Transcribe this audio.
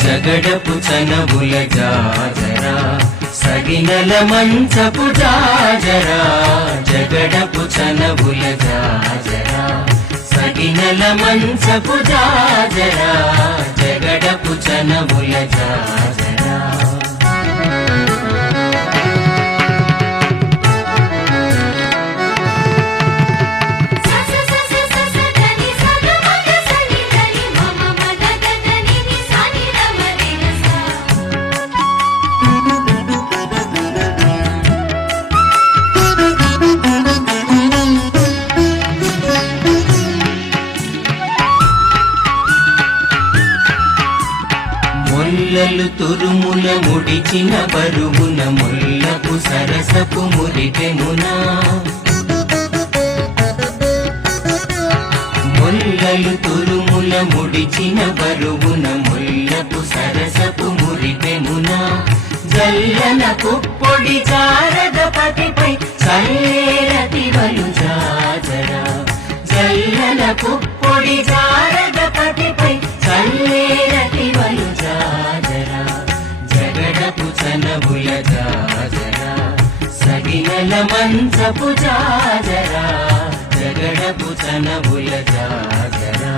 జగడపు చనబుల జాజరా సగినల మంచపు జాజరా జగడపు చనబుల జాజరా సగినల మంచపు జాజరా జగడపు చనబుల జాజరా ముల్లలు తురుముల ముడిచిన బరువున ముల్లపు సరసపు మురిపెమున ముల్లలు తురుముల ముడిచిన బరువున ముల్లపు సరసపు మురిపెమున జల్లన పుప్పొడి జారద పతిపై చల్లేరతివలు జాజరా జల్లన పుప్పొడి జారద పతిపై చల్లేరతివలు జాజరా జగడపు చనబుల జాజరా సగినల మంచపు జాజరా జగడపు చనబుల జాజరా